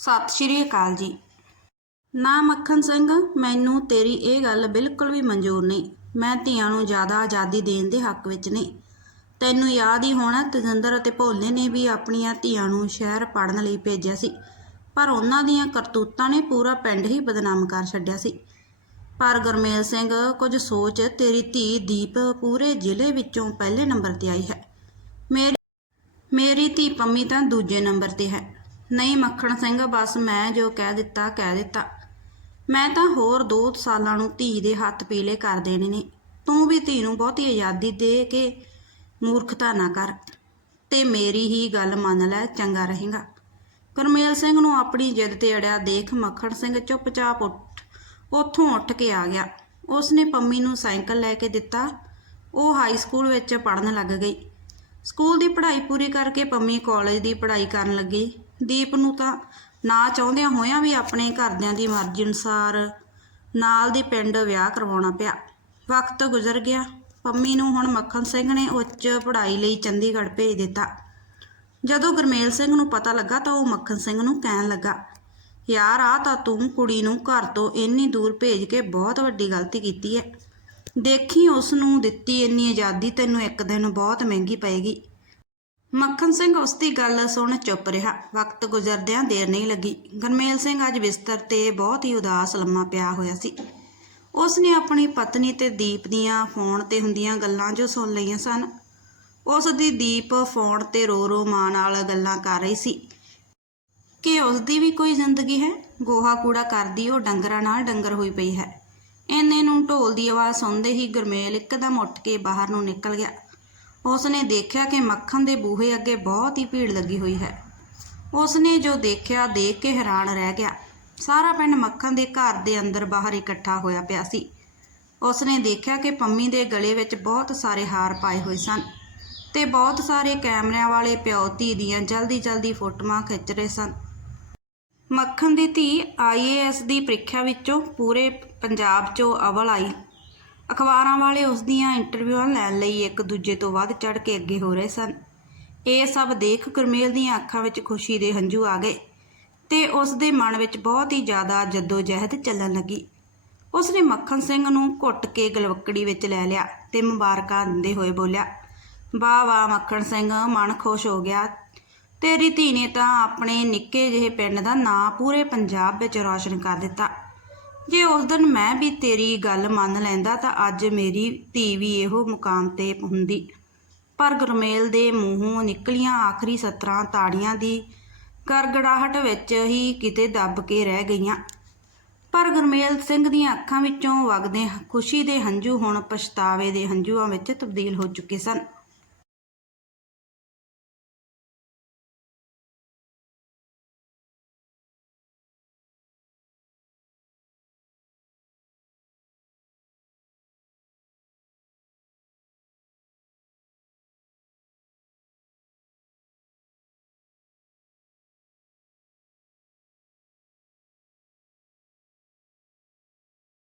ਸਤਿ ਸ਼੍ਰੀ ਅਕਾਲ ਜੀ। ਨਾ ਮੱਖਣ ਸਿੰਘ, ਮੈਨੂੰ ਤੇਰੀ ਇਹ ਗੱਲ ਬਿਲਕੁਲ ਵੀ ਮਨਜ਼ੂਰ ਨਹੀਂ। ਮੈਂ ਧੀਆਂ ਨੂੰ ਜ਼ਿਆਦਾ ਆਜ਼ਾਦੀ ਦੇਣ ਦੇ ਹੱਕ ਵਿੱਚ ਨਹੀਂ। ਤੈਨੂੰ ਯਾਦ ਹੀ ਹੋਣਾ, ਤਜਿੰਦਰ ਅਤੇ ਭੋਲੇ ਨੇ ਵੀ ਆਪਣੀਆਂ ਧੀਆਂ ਨੂੰ ਸ਼ਹਿਰ ਪੜ੍ਹਨ ਲਈ ਭੇਜਿਆ ਸੀ। ਪਰ ਉਹਨਾਂ ਦੀਆਂ ਕਰਤੂਤਾਂ ਨੇ ਪੂਰਾ ਪਿੰਡ ਹੀ ਬਦਨਾਮ ਕਰ ਛੱਡਿਆ ਸੀ। ਪਰ ਗੁਰਮੇਲ ਸਿੰਘ, ਕੁਝ ਸੋਚ ਤੇਰੀ ਧੀ ਦੀਪ ਪੂਰੇ ਜ਼ਿਲ੍ਹੇ ਵਿੱਚੋਂ ਪਹਿਲੇ ਨੰਬਰ ਤੇ ਆਈ ਹੈ। ਮੇਰੀ ਮੇਰੀ ਧੀ ਪੰਮੀ ਤਾਂ ਦੂਜੇ ਨੰਬਰ ਤੇ ਹੈ। ਨਹੀਂ ਮੱਖਣ ਸਿੰਘ, ਬਸ ਮੈਂ ਜੋ ਕਹਿ ਦਿੱਤਾ ਕਹਿ ਦਿੱਤਾ। ਮੈਂ ਤਾਂ ਹੋਰ 2 ਸਾਲਾਂ ਨੂੰ ਧੀ ਦੇ ਹੱਥ ਪੀਲੇ ਕਰ ਦੇਣੇ ਨੇ। ਤੂੰ ਵੀ ਧੀ ਨੂੰ ਬਹੁਤੀ ਆਜ਼ਾਦੀ ਦੇ ਕੇ ਮੂਰਖਤਾ ਨਾ ਕਰ ਤੇ ਮੇਰੀ ਹੀ ਗੱਲ ਮੰਨ ਲੈ, ਚੰਗਾ ਰਹੇਗਾ। ਗੁਰਮੇਲ ਸਿੰਘ ਨੂੰ ਆਪਣੀ ਜਿੱਦ ਤੇ ਅੜਿਆ ਦੇਖ ਮੱਖਣ ਸਿੰਘ ਚੁੱਪਚਾਪ ਉੱਠ, ਉੱਥੋਂ ਉੱਠ ਕੇ ਆ ਗਿਆ। ਉਸਨੇ ਪੰਮੀ ਨੂੰ ਸਾਈਕਲ ਲੈ ਕੇ ਦਿੱਤਾ। ਉਹ ਹਾਈ ਸਕੂਲ ਵਿੱਚ ਪੜ੍ਹਨ ਲੱਗ ਗਈ। ਸਕੂਲ ਦੀ ਪੜ੍ਹਾਈ ਪੂਰੀ ਕਰਕੇ ਪੰਮੀ ਕਾਲਜ ਦੀ ਪੜ੍ਹਾਈ ਕਰਨ ਲੱਗੀ। ਦੀਪ ਨੂੰ ਤਾਂ ਨਾ ਚਾਹੁੰਦਿਆਂ ਹੋਇਆਂ ਵੀ ਆਪਣੇ ਘਰਦਿਆਂ ਦੀ ਮਰਜ਼ੀ ਅਨੁਸਾਰ ਨਾਲ ਦੇ ਪਿੰਡ ਵਿਆਹ ਕਰਵਾਉਣਾ ਪਿਆ। ਵਕਤ ਗੁਜ਼ਰ ਗਿਆ। ਪੰਮੀ ਨੂੰ ਹੁਣ ਮੱਖਣ ਸਿੰਘ ਨੇ ਉੱਚ ਪੜ੍ਹਾਈ ਲਈ ਚੰਡੀਗੜ੍ਹ ਭੇਜ ਦਿੱਤਾ। ਜਦੋਂ ਗੁਰਮੇਲ ਸਿੰਘ ਨੂੰ ਪਤਾ ਲੱਗਾ ਤਾਂ ਉਹ ਮੱਖਣ ਸਿੰਘ ਨੂੰ ਕਹਿਣ ਲੱਗਾ, ਯਾਰ ਆ ਤਾਂ ਤੂੰ ਕੁੜੀ ਨੂੰ ਘਰ ਤੋਂ ਇੰਨੀ ਦੂਰ ਭੇਜ ਕੇ ਬਹੁਤ ਵੱਡੀ ਗਲਤੀ ਕੀਤੀ ਹੈ। ਦੇਖੀ ਉਸ ਨੂੰ ਦਿੱਤੀ ਇੰਨੀ ਆਜ਼ਾਦੀ, ਤੈਨੂੰ ਇੱਕ ਦਿਨ ਬਹੁਤ ਮਹਿੰਗੀ ਪਏਗੀ। ਮੱਖਣ ਸਿੰਘ ਉਸ ਦੀ ਗੱਲ ਸੁਣ ਚੁੱਪ ਰਿਹਾ। ਵਕਤ ਗੁਜ਼ਰਦਿਆਂ ਦੇਰ ਨਹੀਂ ਲੱਗੀ। ਗਰਮੇਲ ਸਿੰਘ ਅੱਜ ਬਿਸਤਰ ਤੇ ਬਹੁਤ ਹੀ ਉਦਾਸ ਲੰਮਾ ਪਿਆ ਹੋਇਆ ਸੀ। ਉਸ ਨੇ ਆਪਣੀ ਪਤਨੀ ਤੇ ਦੀਪ ਦੀਆਂ ਫੋਨ ਤੇ ਹੁੰਦੀਆਂ ਗੱਲਾਂ ਜੋ ਸੁਣ ਲਈਆਂ ਸਨ, ਉਸ ਦੀ ਦੀਪ ਫੋਨ ਤੇ ਰੋ ਰੋ ਮਾਂ ਨਾਲ ਗੱਲਾਂ ਕਰ ਰਹੀ ਸੀ। ਕਿ ਉਸ ਦੀ ਵੀ ਕੋਈ ਜ਼ਿੰਦਗੀ ਹੈ? ਗੋਹਾ ਕੂੜਾ ਕਰਦੀ ਉਹ ਡੰਗਰਾਂ ਨਾਲ ਡੰਗਰ ਹੋਈ ਪਈ ਹੈ। ਇੰਨੇ ਨੂੰ ਢੋਲ ਦੀ ਆਵਾਜ਼ ਸੁਣਦੇ ਹੀ ਗਰਮੇਲ ਇੱਕਦਮ ਉੱਠ ਕੇ ਬਾਹਰ ਨੂੰ ਨਿਕਲ ਗਿਆ। ਉਸ ਨੇ ਦੇਖਿਆ ਕਿ ਮੱਖਣ ਦੇ ਬੂਹੇ ਅੱਗੇ ਬਹੁਤ ਹੀ ਭੀੜ ਲੱਗੀ ਹੋਈ ਹੈ। ਉਸ ਨੇ ਜੋ ਦੇਖਿਆ, ਦੇਖ ਕੇ ਹੈਰਾਨ ਰਹਿ ਗਿਆ। ਸਾਰਾ ਪਿੰਡ ਮੱਖਣ ਦੇ ਘਰ ਦੇ ਅੰਦਰ ਬਾਹਰ ਇਕੱਠਾ ਹੋਇਆ ਪਿਆ ਸੀ। ਉਸ ਨੇ ਦੇਖਿਆ ਕਿ ਪੰਮੀ ਦੇ ਗਲੇ ਵਿੱਚ ਬਹੁਤ ਸਾਰੇ ਹਾਰ ਪਾਏ ਹੋਏ ਸਨ ਤੇ ਬਹੁਤ ਸਾਰੇ ਕੈਮਰਿਆਂ ਵਾਲੇ ਪਿਓ ਧੀ ਦੀਆਂ ਜਲਦੀ ਜਲਦੀ ਫੋਟੋਆਂ ਖਿੱਚ ਰਹੇ ਸਨ। ਮੱਖਣ ਦੀ ਧੀ ਆਈਏਐਸ ਦੀ ਪ੍ਰੀਖਿਆ ਵਿੱਚੋਂ ਪੂਰੇ ਪੰਜਾਬ 'ਚੋਂ ਅਵਲ ਆਈ। ਅਖਬਾਰਾਂ ਵਾਲੇ ਉਸ ਦੀਆਂ ਇੰਟਰਵਿਊਆਂ ਲੈਣ ਲਈ ਇੱਕ ਦੂਜੇ ਤੋਂ ਵੱਧ ਚੜ ਕੇ ਅੱਗੇ ਹੋ ਰਹੇ ਸਨ। ਇਹ ਸਭ ਦੇਖ ਗੁਰਮੇਲ ਦੀਆਂ ਅੱਖਾਂ ਵਿੱਚ ਖੁਸ਼ੀ ਦੇ ਹੰਝੂ ਆ ਗਏ ਤੇ ਉਸ ਦੇ ਮਨ ਵਿੱਚ ਬਹੁਤ ਹੀ ਜ਼ਿਆਦਾ ਜਦੋਜਹਿਦ ਚੱਲਣ ਲੱਗੀ। ਉਸ ਨੇ ਮੱਖਣ ਸਿੰਘ ਨੂੰ ਘੁੱਟ ਕੇ ਗਲਵੱਕੜੀ ਵਿੱਚ ਲੈ ਲਿਆ ਤੇ ਮੁਬਾਰਕਾਂ ਦਿੰਦੇ ਹੋਏ ਬੋਲਿਆ, ਵਾਹ ਵਾਹ, ਮੱਖਣ ਸਿੰਘ, ਮਨ ਖੁਸ਼ ਹੋ ਗਿਆ। ਤੇਰੀ ਧੀ ਨੇ ਤਾਂ ਆਪਣੇ ਨਿੱਕੇ ਜਿਹੇ ਪਿੰਡ ਦਾ ਨਾਂ ਪੂਰੇ ਪੰਜਾਬ ਵਿੱਚ ਰੌਸ਼ਨ ਕਰ ਦਿੱਤਾ। ਜੇ ਉਸ ਦਿਨ ਮੈਂ ਵੀ ਤੇਰੀ ਗੱਲ ਮੰਨ ਲੈਂਦਾ ਤਾਂ ਅੱਜ ਮੇਰੀ ਧੀ ਵੀ ਇਹੋ ਮੁਕਾਮ ਤੇ ਹੁੰਦੀ। ਪਰ ਗੁਰਮੇਲ ਦੇ ਮੂੰਹੋਂ ਨਿਕਲੀਆਂ ਆਖਰੀ ਸਤਰਾਂ ਤਾੜੀਆਂ ਦੀ ਗੜਗੜਾਹਟ ਵਿੱਚ ਹੀ ਕਿਤੇ ਦੱਬ ਕੇ ਰਹਿ ਗਈਆਂ। ਪਰ ਗੁਰਮੇਲ ਸਿੰਘ ਦੀਆਂ ਅੱਖਾਂ ਵਿੱਚੋਂ ਵਗਦੇ ਖੁਸ਼ੀ ਦੇ ਹੰਝੂ ਹੁਣ ਪਛਤਾਵੇ ਦੇ ਹੰਝੂਆਂ ਵਿੱਚ ਤਬਦੀਲ ਹੋ ਚੁੱਕੇ ਸਨ।